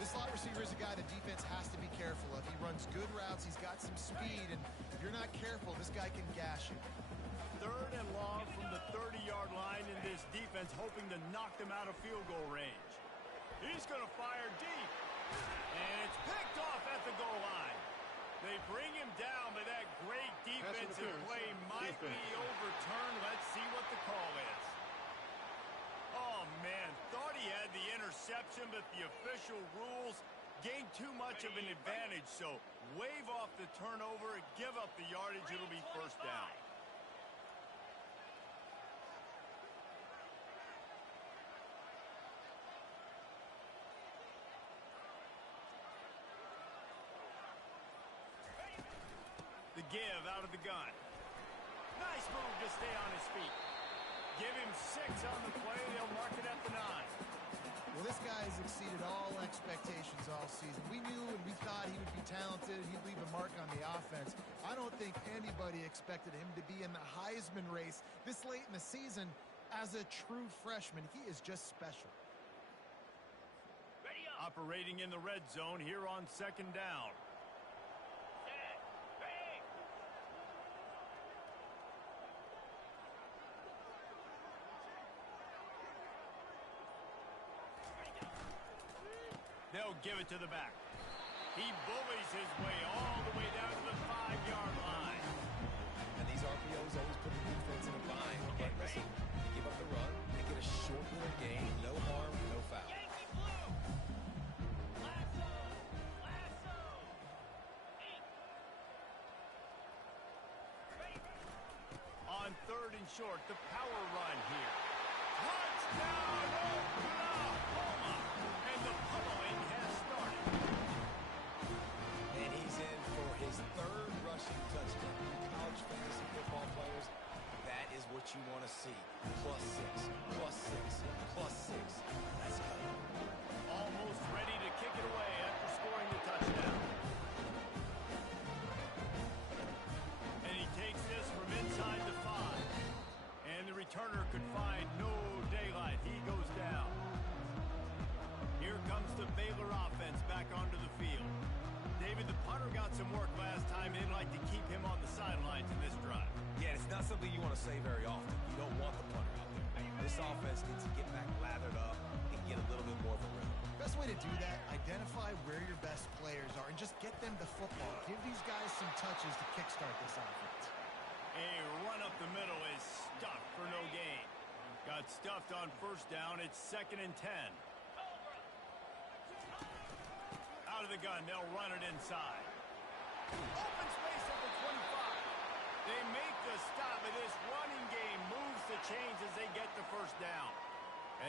This slot receiver is a guy the defense has to be careful of. He runs good routes. He's got some speed, and if you're not careful, this guy can gash you. 3rd and long from the 30-yard line, in this defense hoping to knock them out of field goal range. He's going to fire deep. And it's picked off at the goal line. They bring him down, but that great defensive play might be overturned. Let's see what the call is. Oh, Oh, man, thought he had the interception, but the official rules gained too much of an advantage, so wave off the turnover, give up the yardage, it'll be first down. The give out of the gun. Nice move to stay on his feet. Give him 6 on the play. They'll mark it at the 9. Well, this guy has exceeded all expectations all season. We knew and we thought he would be talented. He'd leave a mark on the offense. I don't think anybody expected him to be in the Heisman race this late in the season as a true freshman. He is just special. Ready up. Operating in the red zone here on second down. They'll give it to the back. He bullies his way all the way down to the 5-yard line. And these RPOs always put the defense in a bind. But listen, you give up the run, they get a short little gain, no harm, no foul. Yankee blue. Lasso. Lasso. 8. On 3rd and short, the power run here. Touchdown, Oklahoma! And the pummeling has started. And he's in for his 3rd rushing touchdown. College fantasy football players, that is what you want to see. +6, +6, +6. Let's go. Almost ready to kick it away after scoring the touchdown. And he takes this from inside the 5. And the returner could find no daylight. He goes down. Here comes the Baylor offense back onto the field. David, the punter got some work last time. They'd like to keep him on the sidelines in this drive. Yeah, it's not something you want to say very often. You don't want the punter out there. This offense needs to get back lathered up and get a little bit more of a rhythm. Best way to do that, identify where your best players are and just get them the football. Give these guys some touches to kickstart this offense. A run up the middle is stuffed for no gain. Got stuffed on 1st down. It's 2nd and 10. Out of the gun, they'll run it inside. Open space at the 25. They make the stop, and this running game moves the chains as they get the 1st down.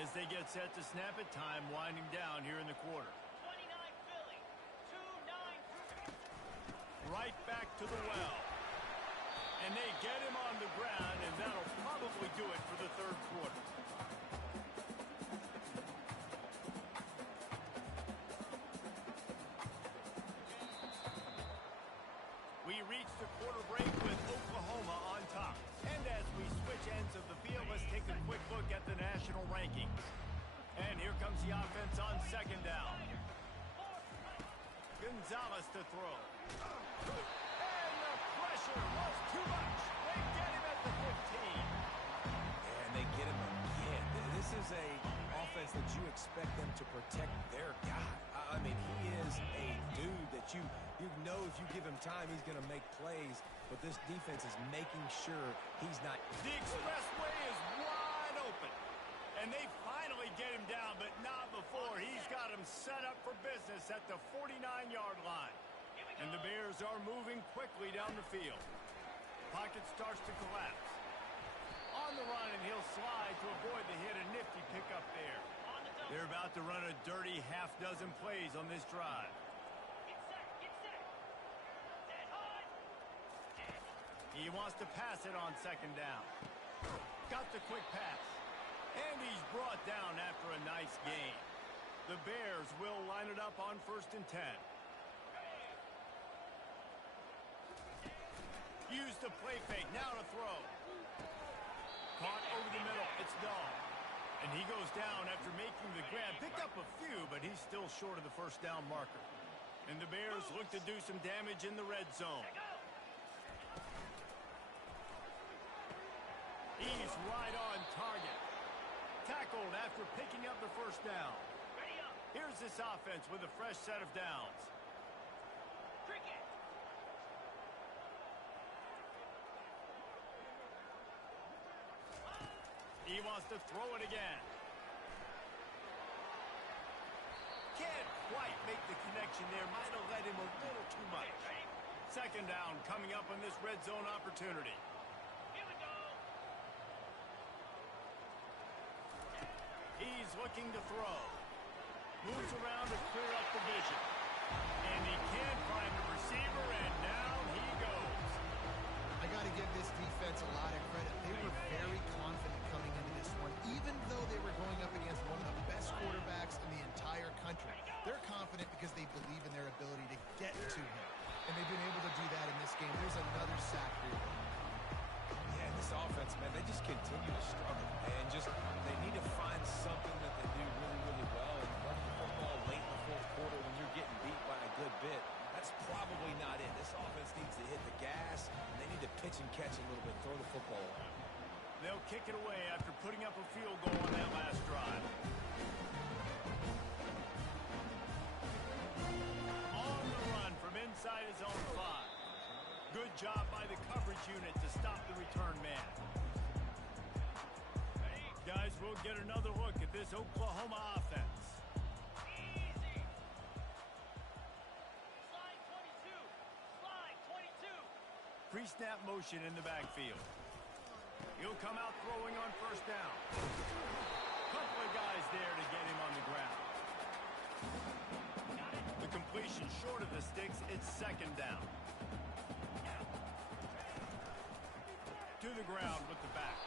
As they get set to snap it, time winding down here in the quarter. 29 Philly. 2-9. Right back to the well. And they get him on the ground, and that'll probably do it for the 3rd quarter. We reach the quarter break with Oklahoma on top. And as we switch ends of the field, let's take a quick look at the national rankings. And here comes the offense on 2nd down. Gonzalez to throw. And the pressure was too much. They get him at the 15. And they get him again. This is a offense that you expect them to protect their guy. I mean, he is a dude that you know if you give him time, he's going to make plays. But this defense is making sure he's not. The expressway is wide open. And they finally get him down, but not before. He's got him set up for business at the 49-yard line. And the Bears are moving quickly down the field. Pocket starts to collapse. On the run, and he'll slide to avoid the hit. A nifty pickup there. They're about to run a dirty half-dozen plays on this drive. Get set. Get set. Dead hard. He wants to pass it on 2nd down. Got the quick pass. And he's brought down after a nice gain. The Bears will line it up on 1st and 10. Use the play fake. Now to throw. Caught over the middle. It's Dahl. And he goes down after making the grab. Picked up a few, but he's still short of the 1st down marker. And the Bears look to do some damage in the red zone. He's right on target. Tackled after picking up the 1st down. Ready up. Here's this offense with a fresh set of downs. Cricket. He wants to throw it again. Can't quite make the connection there. Might have led him a little too much. Second down coming up on this red zone opportunity. Here we go. He's looking to throw. Moves around to clear up the vision. And he can't find the receiver, and down he goes. I got to give this defense a lot of credit. They were very confident coming into this one, even though they were going up against one of the best quarterbacks in the entire country. They're confident because they believe in their ability to get to him, and they've been able to do that in this game. There's another sack here. Yeah, this offense, man, they just continue to struggle. And they need to find something that they do really, really well. And running the football late in the fourth quarter when you're getting beat by a good bit, that's probably not it. This offense needs to hit the gas, and they need to pitch and catch a little bit, throw the football around. They'll kick it away after putting up a field goal on that last drive. On the run from inside his own 5. Good job by the coverage unit to stop the return man. Guys, we'll get another look at this Oklahoma offense. Easy. Slide 22. Slide 22. Pre-snap motion in the backfield. He'll come out throwing on first down. Couple of guys there to get him on the ground. The completion short of the sticks. It's second down. To the ground with the back.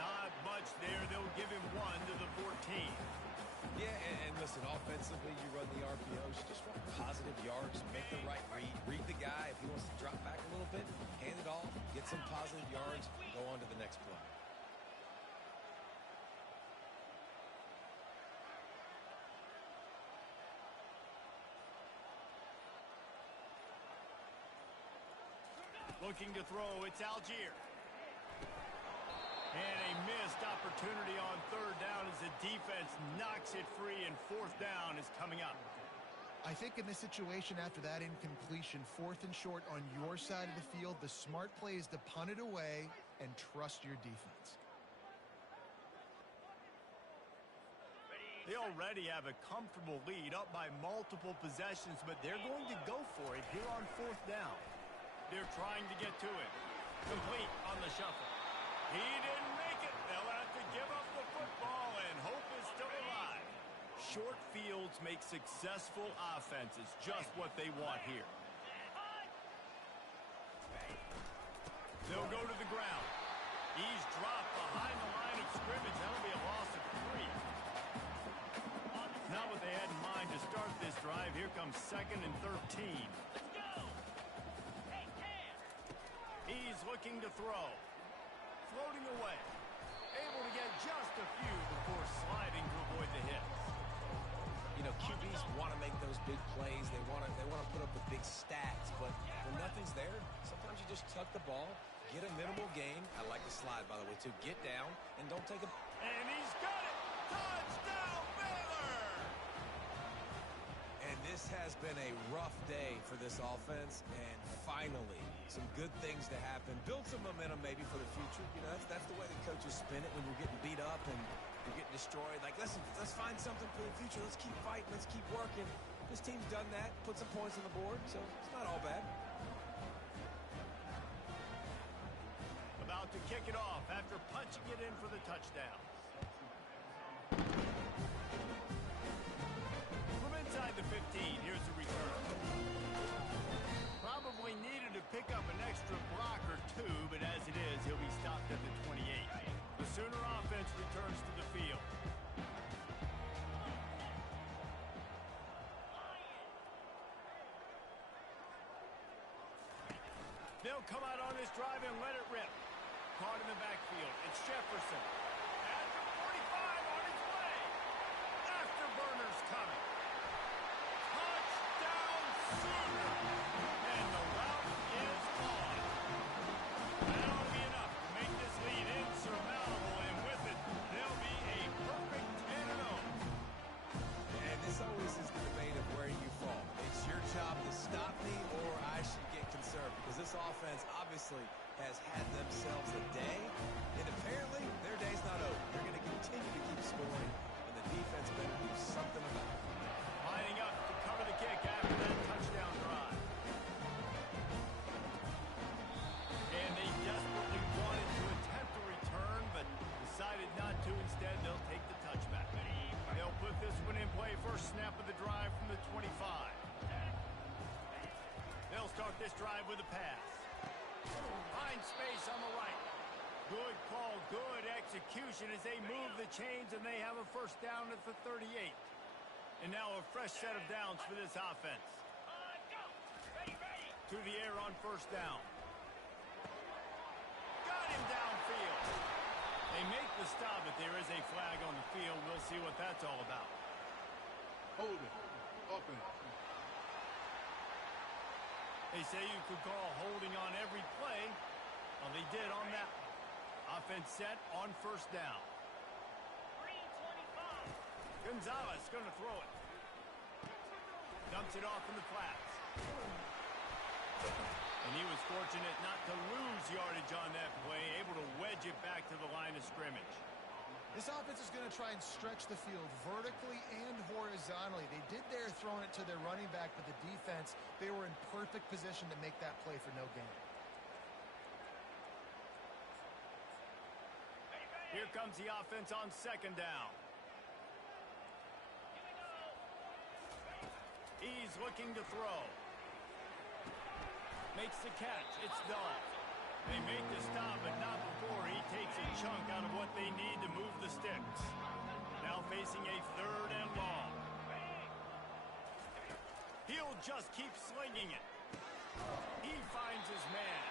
Not much there. They'll give him 1 to the 14. Yeah, and listen, offensively, you run the RPOs, you just want positive yards, make the right read the guy. If he wants to drop back a little bit, hand it off, get some positive yards, go on to the next play. Looking to throw, it's Algier. And a missed opportunity on third down as the defense knocks it free, and fourth down is coming up. I think in this situation after that incompletion, 4th and short on your side of the field, the smart play is to punt it away and trust your defense. They already have a comfortable lead up by multiple possessions, but they're going to go for it here on fourth down. They're trying to get to it. Complete on the shuffle. He didn't make it. They'll have to give up the football, and hope is still alive. Short fields make successful offenses just what they want here. They'll go to the ground. He's dropped behind the line of scrimmage. That'll be a loss of 3. Not what they had in mind to start this drive. Here comes 2nd and 13. Let's go. Hey, Cam. He's looking to throw. Floating away. Able to get just a few before sliding to avoid the hits. You know, QBs want to make those big plays. They want to put up the big stats, but when nothing's there, sometimes you just tuck the ball, get a minimal gain. I like the slide, by the way, too. Get down and don't take a... And he's got it! Touchdown, Baylor! And this has been a rough day for this offense, and finally, some good things to happen. Build some momentum maybe for the future. You know, that's the way the coaches spin it when you're getting beat up and you're getting destroyed. Like, listen, let's find something for the future. Let's keep fighting. Let's keep working. This team's done that, put some points on the board, so it's not all bad. About to kick it off after punching it in for the touchdown. From inside the 15, here's the return. Probably needed to pick up an extra block or two, but as it is, he'll be stopped at the 28. The Sooner offense returns to the field. They'll come out on this drive and let it rip. Caught in the backfield. It's Jefferson. At the 45 on his way. Afterburner's coming. Touchdown Sooner. And the route is on. That'll be enough to make this lead insurmountable, and with it, they'll be a perfect 10-0. And this always is the debate of where you fall. It's your job to stop me, or I should get concerned, because this offense obviously has had themselves a day, and apparently their day's start this drive with a pass. Find space on the right. Good call, good execution as they move the chains and they have a first down at the 38. And now a fresh set of downs for this offense. Go! Ready! To the air on first down. Got him downfield. They make the stop, but there is a flag on the field. We'll see what that's all about. Holding. Offense. They say you could call holding on every play. Well, they did on that one. Offense set on first down. Green 25. Gonzalez going to throw it. Dumps it off in the flats. And he was fortunate not to lose yardage on that play, able to wedge it back to the line of scrimmage. This offense is going to try and stretch the field vertically and horizontally. They did there throwing it to their running back, but the defense, they were in perfect position to make that play for no gain. Here comes the offense on second down. He's looking to throw. Makes the catch. It's done. They make the stop, but not before he takes a chunk out of what they need to move the sticks. Now facing a third and long. He'll just keep slinging it. He finds his man.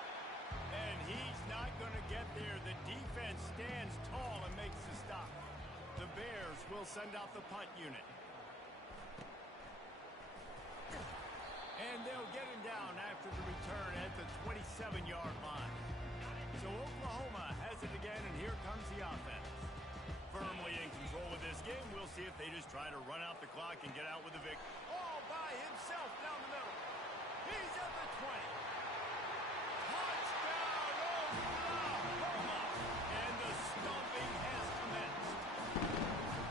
And he's not going to get there. The defense stands tall and makes the stop. The Bears will send out the punt unit. And they'll get him down after the return at the 27-yard line. So Oklahoma has it again, and here comes the offense. Firmly in control of this game. We'll see if they just try to run out the clock and get out with a victory. All by himself down the middle. He's at the 20. Touchdown, Oklahoma! And the stomping has commenced.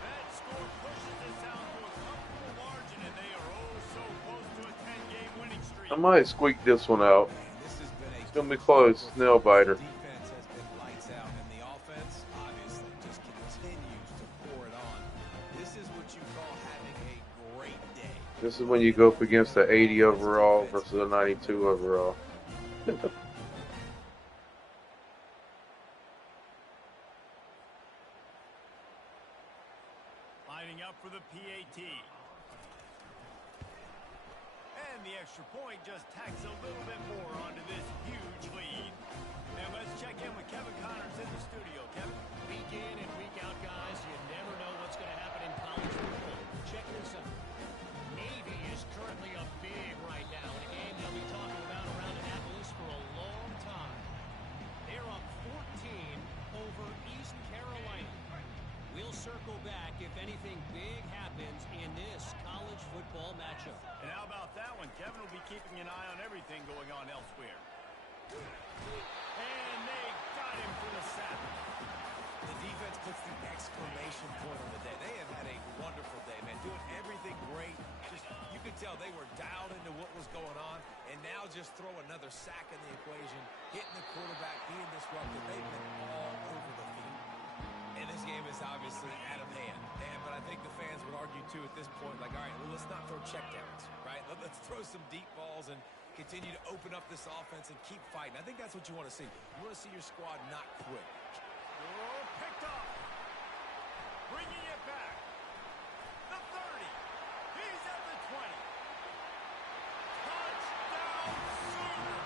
That score pushes us out to a comfortable margin, and they are oh so close to a 10-game winning streak. I might squeak this one out. This has been It's gonna be close. Nail biter. defense has been lights out, and the offense obviously just continues to pour it on. This is what you call having a great day. This is when you go up against the 80 overall versus a 92 overall. Lining up for the PAT. And the extra point just tacks a little bit more onto this huge lead. And let's check in with Kevin Connors in the studio. Kevin? Week in and week out, guys, you never know what's going to happen in college football. Check this out. Navy is currently up big right now in a game they'll be talking about around Annapolis for a long time. They're up 14 over East Carolina. We'll circle back if anything big happens in this college football matchup. And how about that one? Kevin will be keeping an eye on everything going on elsewhere. And they got him for the sack. The defense puts the exclamation point on the day. They have had a wonderful day, man. Doing everything great. Just, you could tell they were dialed into what was going on, and now just throw another sack in the equation, hitting the quarterback, being disruptive. They've been all over the field. And this game is obviously out of hand. But I think the fans would argue, too, at this point, like, all right, well, let's not throw checkdowns, right? Let's throw some deep balls and continue to open up this offense and keep fighting. I think that's what you want to see. You want to see your squad not quit. Oh, picked off. Bringing it back. The 30. He's at the 20. Touchdown, Sooner.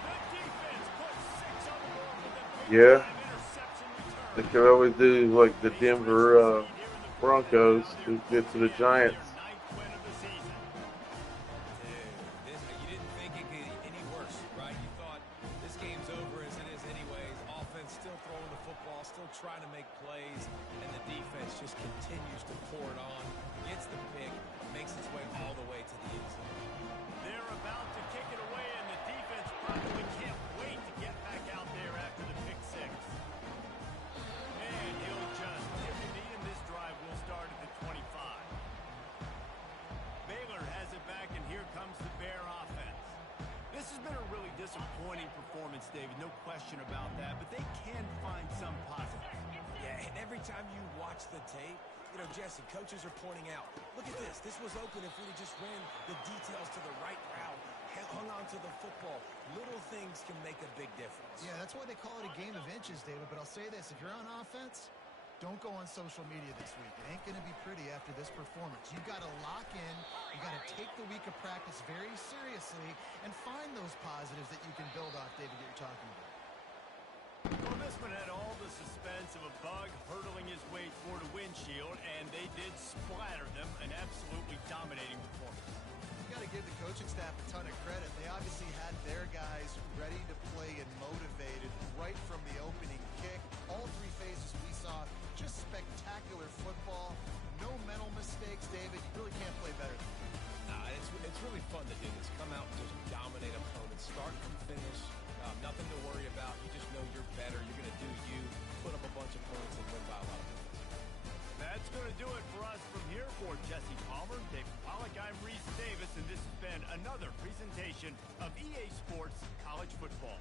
The defense puts 6 on the board with a big Yeah. time interception return. They could always do like the Denver Broncos to get to the Giants. Their 9th win of the season. You didn't think it could get any worse, right? You thought this game's over as it is anyways. Offense still throwing the football, still trying to make plays, and the defense just continues to pour it on, gets the pick, makes its way all the way to the end zone. They're about to kick it away, and the defense probably can't wait to get back out there after the pick six. And he'll just tip the knee, and this drive will start at the 25. Baylor has it back, and here comes the Bear offense. This has been a really disappointing performance, David, no question about that, but they can find some positive. Yeah, and every time you watch the tape, you know, Jesse, coaches are pointing out, look at this. This was open if we just ran the details to the right route. Hell, hung on to the football. Little things can make a big difference. Yeah, that's why they call it a game of inches, David. But I'll say this, if you're on offense, don't go on social media this week. It ain't going to be pretty after this performance. You've got to lock in. You've got to take the week of practice very seriously and find those positives that you can build off, David, that you're talking about. Well, this one had all the suspense of a bug hurtling his way toward a windshield, and they did splatter them. An absolutely dominating performance. You got to give the coaching staff a ton of credit. They obviously had their guys ready to play and motivated right from the opening kick. All three phases we saw, just spectacular football. No mental mistakes, David. You really can't play better than that. It's really fun to do this. Come out and just dominate opponents. Start from finish. Nothing to worry about. You just know you're better. You're going to do you. Put up a bunch of points and win by a lot of points. That's going to do it for us from here. For Jesse Palmer, David Pollack, I'm Reese Davis, and this has been another presentation of EA Sports College Football.